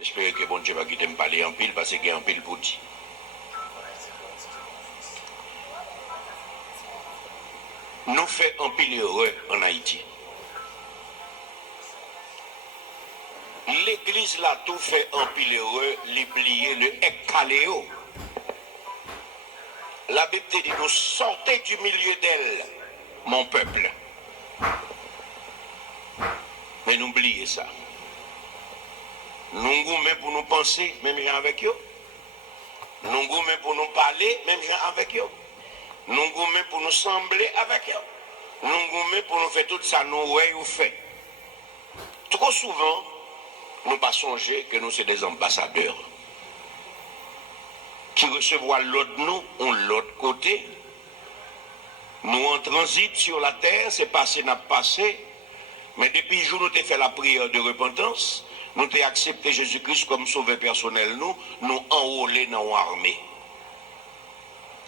J'espère que bon Dieu va quitter me parler en pile parce qu'il y a en pile pour dire. Nous faisons en pile heureux en Haïti. L'église là tout fait en pile heureux, l'oublier le Ekaléo. La Bible dit nous sortez du milieu d'elle, mon peuple. Mais n'oubliez ça. Nous goûtons pour nous penser, même gens avec eux. Nous goûtons pour nous parler, même gens avec eux. Nous goûtons pour nous sembler avec eux. Nous goûtons pour nous faire tout ça, nous ou fait. Trop souvent, nous pas songer que nous sommes des ambassadeurs qui recevront l'autre nous, on l'autre côté. Nous en transit sur la terre, c'est passé, n'a passé. Mais depuis le jour où nous avons fait la prière de repentance, nous avons accepté Jésus-Christ comme sauveur personnel, nous enrôlés dans l'armée.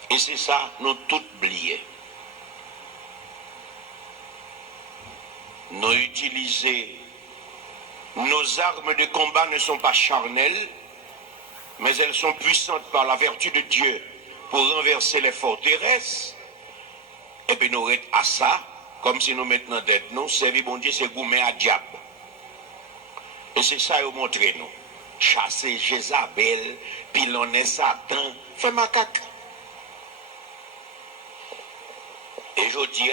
Et c'est ça, nous tout oublié. Nous utilisons, nos armes de combat ne sont pas charnelles, mais elles sont puissantes par la vertu de Dieu pour renverser les forteresses. Et puis nous restons à ça, comme si nous maintenant d'être nous, servir bon Dieu, c'est gourmet à diable. Et c'est ça qu'ils montrent nous. Chasser Jézabel, pilonner Satan, fait macaque. Et je dis,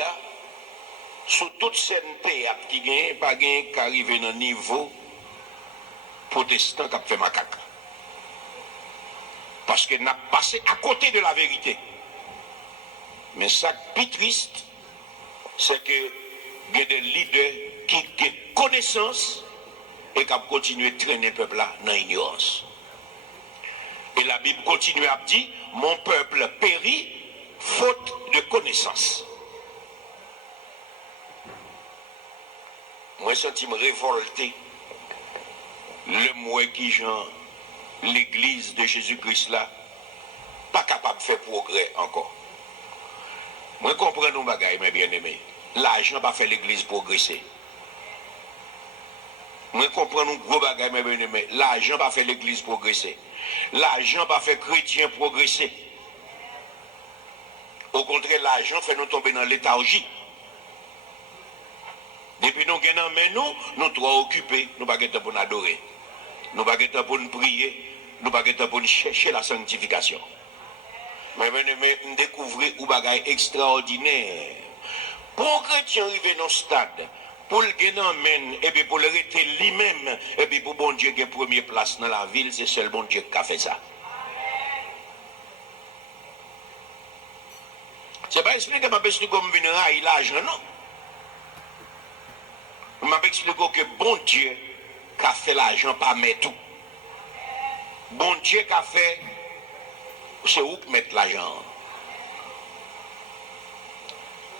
sous toute scène théâtre qui gagne, pas gagne qui arrive dans le niveau protestant qui a fait macaque. Parce qu'il n'a passé à côté de la vérité. Mais ça qui est triste, c'est que il y a des leaders qui ont connaissance et qui continuent à traîner le peuple là dans l'ignorance. Et la Bible continue à dire, mon peuple périt faute de connaissance. Moi, je sens me révolter. Le moi qui genre l'église de Jésus-Christ là, pas capable de faire progrès encore. Moi, je comprends nos bagailles, mes bien-aimés. L'argent va faire l'église progresser. Moi, je comprends nos gros bagailles, mes bien-aimés. L'argent va faire l'église progresser. L'argent va faire chrétien progresser. Au contraire, l'argent fait nous tomber dans léthargie. Depuis nous gagnons, nous trop occupés, nous ne pouvons pas nous adorer. Nous ne pouvons pas nous prier. Nous ne pouvons pas nous chercher la sanctification. Mais nous découvrons un bagage extraordinaire. Pour un chrétien arriver dans ce stade, pour le gagner et puis pour le rester lui-même, et puis pour bon Dieu qui est première place dans la ville, c'est seul bon Dieu qui a fait ça. C'est pas expliqué comme venir à l'argent, non. Je m'a expliqué que bon Dieu qui a fait l'argent pas mettre tout. Bon Dieu qui a fait, c'est où que mettre l'argent.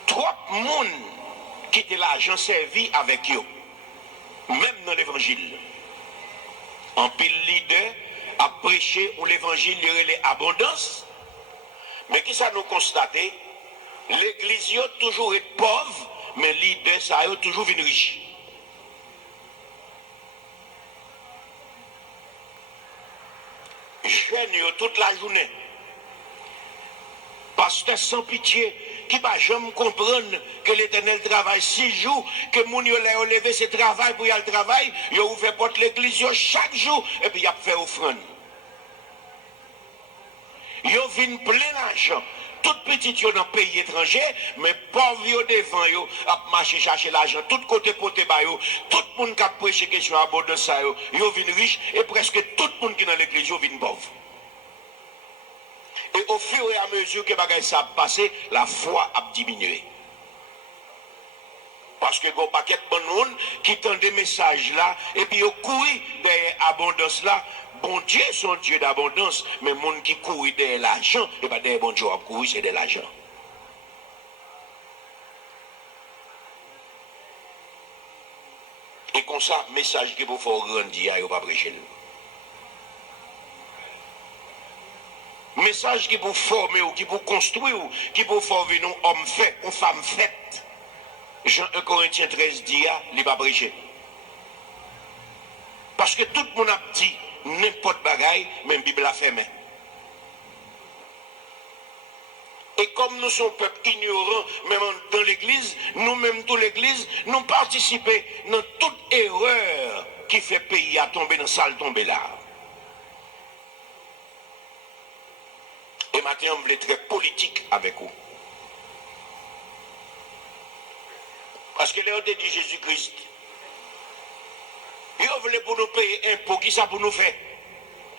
Trop de monde qui était l'argent servi avec eux, même dans l'évangile. En pile leader a prêché où l'évangile y aurait l'abondance, mais qui ça nous constaté? L'église a toujours été pauvre, mais leader ça a toujours été riche. Jeunes toute la journée. Pasteur sans pitié, qui va jamais comprendre que l'Éternel travaille 6 jours, que mon yo l'a levé ce travail pour y aller travail, il a ouvert porte l'église chaque jour, et puis il a fait offrande. Il a venu plein d'argent. Tout petit yo dans le pays étranger, mais pauvre yo devant yo, a marché chercher l'argent, tout côté poté ba yo, tout le monde qui a prêché question à bord de ça yo venu riche, et presque tout le monde qui est dans l'église yo venu pauvre. Et au fur et à mesure que bagay ça a passé, la foi a diminué. Parce que bon paquet de bon monde qui tend des messages là, et puis au courir derrière abondance là, bon Dieu son Dieu d'abondance, mais le monde qui court derrière l'argent, et pas derrière bon Dieu à courir, c'est de l'argent. Et comme ça, message qui vous faut grandir, il ne pas prêcher. Message qui pour former ou qui pour construire ou qui pour former nous hommes faits ou femmes faites. Jean 1 Corinthiens 13 dit, il va prêcher. Parce que tout le monde a dit, fermé. Et comme nous sommes peuple ignorant, même dans l'église, nous-mêmes, toute l'église, nous participons dans toute erreur qui fait pays à tomber dans salle tomber là. Et maintenant, on voulait très politique avec vous. Parce que là, on dit Jésus-Christ. Il voulait pour nous payer impôt, qui ça pour nous faire?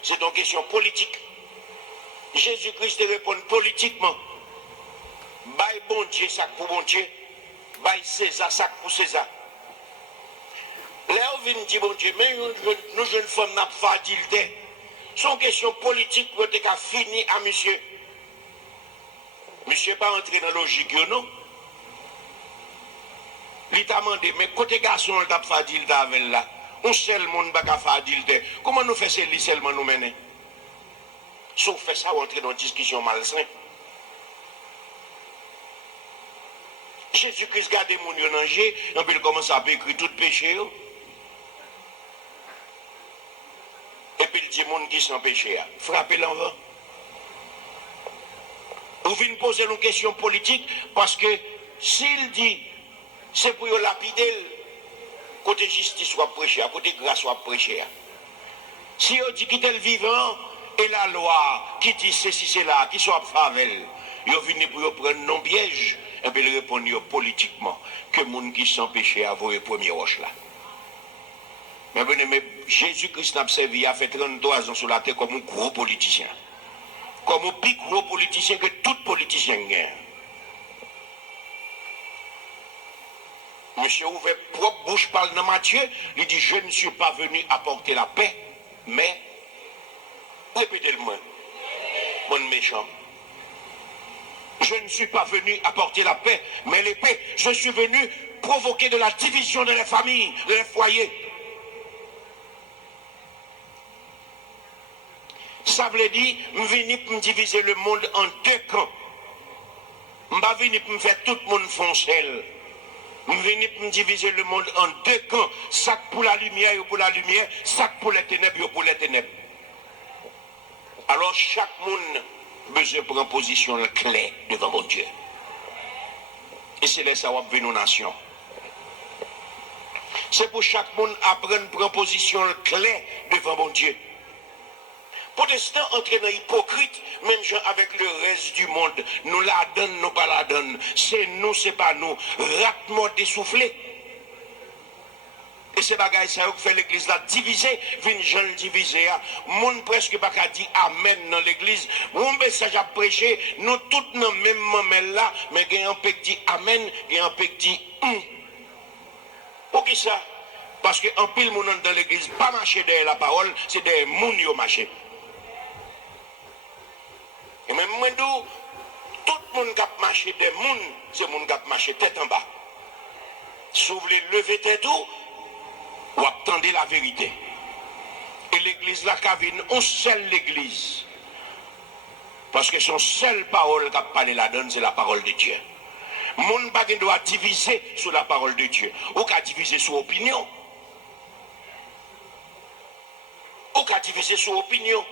C'est une question politique. Jésus-Christ répond politiquement. Bail bon Dieu, sac pour bon Dieu. Bail César, sac pour César. Là, on vient dire bon Dieu, mais nous jeunes femmes n'a pas facilité. Son question politique pour être fini à monsieur. Monsieur pas entré dans la logique, non? Il t'a demandé, mais côté garçon, on t'a facilité avec là. On seul monde pas facilité. Comment nous faisons c'est lui seulement nous mener? Sauf fait ça, on entre dans une discussion malsaine. Jésus-Christ garde mon yon danger, et puis il commence à écrire tout péché. Et puis il dit mon qui sans péché. Frappez l'envers. Vous venez poser une question politique parce que s'il dit c'est pour lapider, côté justice soit prêché, à côté grâce soit prêché. Si on dit qu'il est le vivant et la loi qui dit ceci, c'est là, qui soit favel, ils viennent pour prendre non piège. Et puis il répond politiquement que les gens qui sont péchés avant le premier roche là. Mais Jésus-Christ n'a servi à fait 33 ans sur la terre comme un gros politicien. Comme un plus gros politicien que tout politicien gagne. Monsieur ouvert propre bouche parle dans Matthieu, il dit je ne suis pas venu apporter la paix, mais répétez-le-moi, mon méchant. Je ne suis pas venu apporter la paix, mais l'épée. Je suis venu provoquer de la division dans les familles, dans les foyers. Ça veut dire, je suis venu pour diviser le monde en deux camps. Je ne suis venu pour faire tout le monde foncel. Je suis venu pour diviser le monde en deux camps. Ça pour la lumière, pour la lumière. Ça pour les ténèbres, pour les ténèbres. Alors chaque monde besoin de prendre position claire devant mon Dieu. Et c'est là ça va venir nos nations. C'est pour chaque monde apprendre à prendre position claire devant mon Dieu. Protestants entrent dans hypocrite, même gens avec le reste du monde. Nous la donnons, nous pas la donnons. C'est nous, c'est pas nous. Ratement dessoufflé. Et c'est bagaille ça qui fait l'église là divisée, vient gens divisé. Monde presque pas qu'à dire amen dans l'église. Mon message à prêcher, nous tous dans même moment là, mais il y a un petit amen, il y a un petit Pour qui ça? Parce que en pile monde dans l'église pas marcher derrière la parole, c'est des moun yo marcher. Et même moi tout le monde qui a marché des moun, c'est moun qui a marché tête en bas. Si vous voulez lever tête tout, ou attendez la vérité. Et l'église là, Kavin, on seule l'église. Parce que son seule parole qui a parlé là-dedans, c'est la parole de Dieu. Mon bagage doit diviser sur la parole de Dieu. Ou qu'à diviser sur opinion. Ou qu'à diviser sur opinion.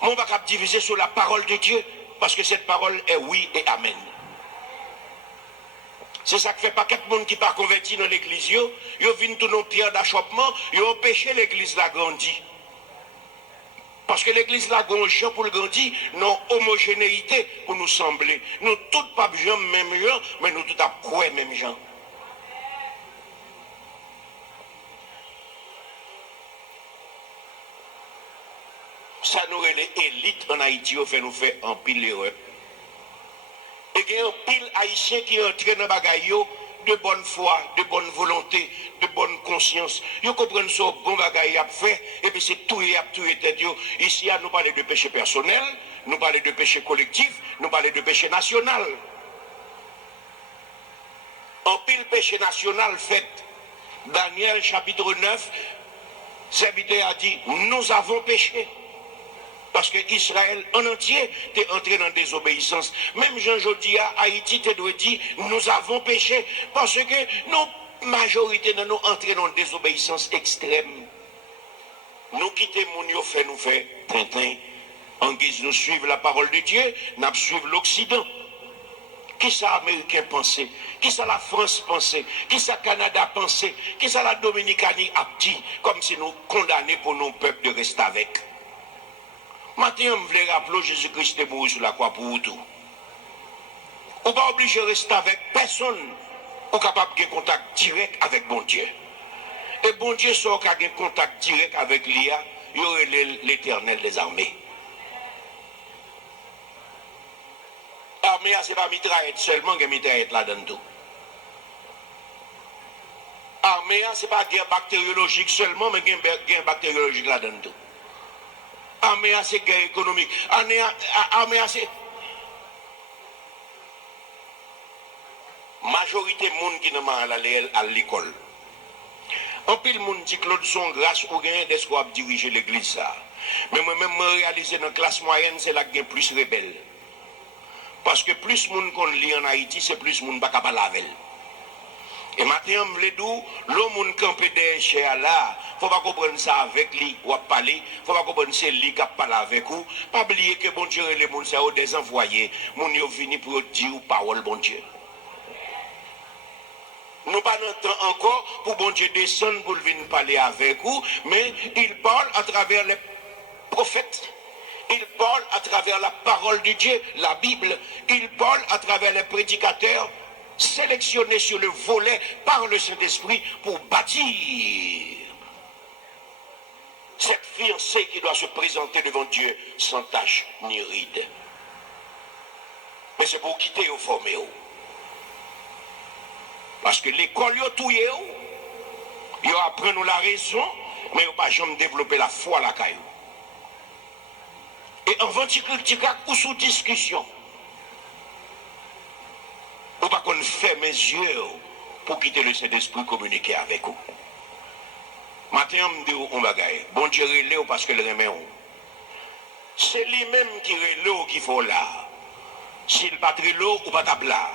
Mon bagage diviser sur la parole de Dieu. Parce que cette parole est oui et amen. C'est ça qui fait pas quatre monde qui pas converti dans l'église, ils viennent tout nos pierres d'achoppement, ils ont empêché l'église la grandir. Parce que l'église la grandit pour le grandir, non homogénéité pour nous sembler. Nous tous pas gens même gens, mais nous tous à quoi même gens. Ça nous les élites en Haïti, fait nous faire en pile l'erreur. Et il y a un pile haïtien qui entre dans bagaille de bonne foi, de bonne volonté, de bonne conscience. Ils comprennent ça, bon bagaille à faire, et puis c'est tout et à tout et tête. Ici, nous parlons de péché personnel, nous parlons de péché collectif, nous parlons de péché national. En pile péché national fait, Daniel chapitre 9, serviteur a dit, nous avons péché. Parce que Israël en entier est entré dans la désobéissance. Même Jean-Jodi à Haïti te doit dire nous avons péché parce que nos majorité de nous entrés dans la désobéissance extrême. Nous quitter mon yo fait nous fait tintin. En guise nous suivre la parole de Dieu, nous suivre l'Occident. Qui ça Américain pensait? Qui ça la France pensait? Qui ça Canada pensait? Qui ça la Dominicanie a dit? Comme si nous condamnés pour nos peuples de rester avec. Maintenant, je voulais rappeler Jésus-Christ est mort sur la croix pour tout. On pas obligé de rester avec personne. On est capable de contact direct avec bon Dieu. Et bon Dieu, si on a un contact direct avec l'IA, il y aurait l'Éternel des armées. Armée, ce n'est pas mitraillette seulement, il y a mitraillette là-dedans tout. Armée, ce n'est pas guerre bactériologique seulement, mais il y a guerre bactériologique là-dedans tout. Armée, c'est guerre économique. Armée, c'est... Majorité de monde qui ne m'a allé à l'école. En pile monde dit Claude son grâce ou gain des qu'on diriger l'église ça. Mais moi-même me réaliser dans la classe moyenne, c'est là qu'il y a plus rebelle. Parce que plus monde qu'on lit en Haïti, c'est plus monde pas capable laver. Et maintenant, je veux dire, le monde campé derrière là, il ne faut pas comprendre ça avec lui ou à parler, il ne faut pas comprendre c'est lui qui parle avec vous. Pas oublier que bon Dieu, les gens sont des envoyés, mon Dieu venu pour dire parole bon Dieu. Nous pas temps encore pour bon Dieu descendre pour venir parler avec vous, mais il parle à travers les prophètes. Il parle à travers la parole de Dieu, la Bible. Il parle à travers les prédicateurs sélectionnés sur le volet par le Saint-Esprit pour bâtir cette fiancée qui doit se présenter devant Dieu sans tache ni ride. Mais c'est pour quitter au formé. Parce que l'école, ils apprennent la raison, mais ils n'ont pas jamais développé la foi à la caillou. Et en venticritique ou sous discussion, ou pas qu'on ferme mes yeux pour quitter le Saint-Esprit communiquer avec vous. Maintenant, je me dis, on bagaille. Bon Dieu, relève parce que le remet. C'est lui-même qui relève qu'il faut là. S'il pas relève ou pas tabla.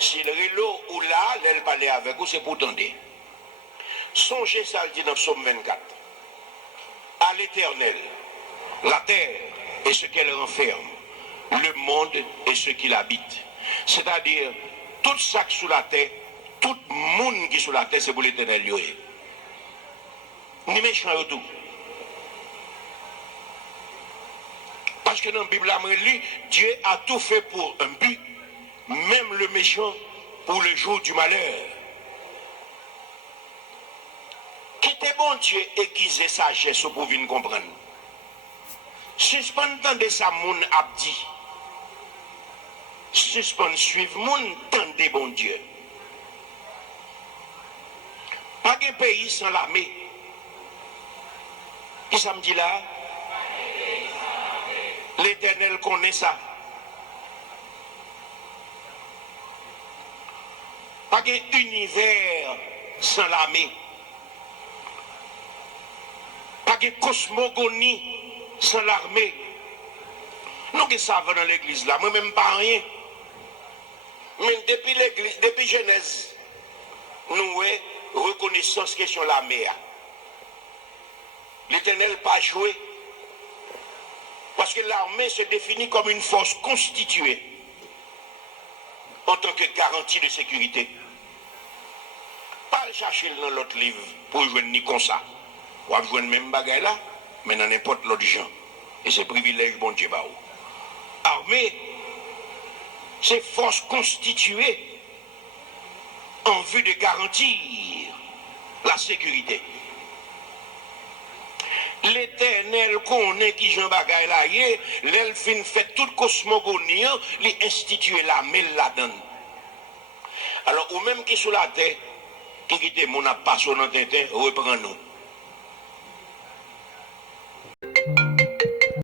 S'il relève ou là, l'elle parler avec vous, c'est pour tendre. Songez ça, dit dans Psaume 24. À l'Éternel, la terre et ce qu'elle renferme, le monde et ce qu'il habite. C'est-à-dire, tout ça qui est sous la terre, tout le monde qui est sous la terre, c'est pour l'Éternel. Ni méchant et tout. Parce que dans la Bible, Dieu a tout fait pour un but, même le méchant pour le jour du malheur. Quittez bon Dieu aiguiser sagesse pour venir comprendre. Suspendant de sa moun abdi. Suspend suivre moun tendez bon Dieu. Pas de pays sans l'armée. Qui ça me dit là? L'Éternel connaît ça. Pas d'univers sans l'armée. Pas de cosmogonie sans l'armée. Nous qui savons dans l'église là, moi-même pas rien. Mais depuis l'église, depuis Genèse, nous avons reconnaissance question de l'armée. L'Éternel pas joué. Parce que l'armée se définit comme une force constituée en tant que garantie de sécurité. Pas le chercher dans l'autre livre pour jouer ni comme ça. Ou jouer le même bagage là, mais dans n'importe l'autre gens. Et c'est privilège bon Dieu. Armée, c'est force constituée en vue de garantir la sécurité. L'Éternel connaît qui Jean Bagay là, l'elfine fait toute cosmogonie, lui institue la mêle là-dedans. Alors, ou même qui sous la terre, qui quitte mon pas sur notre terre, reprend nous.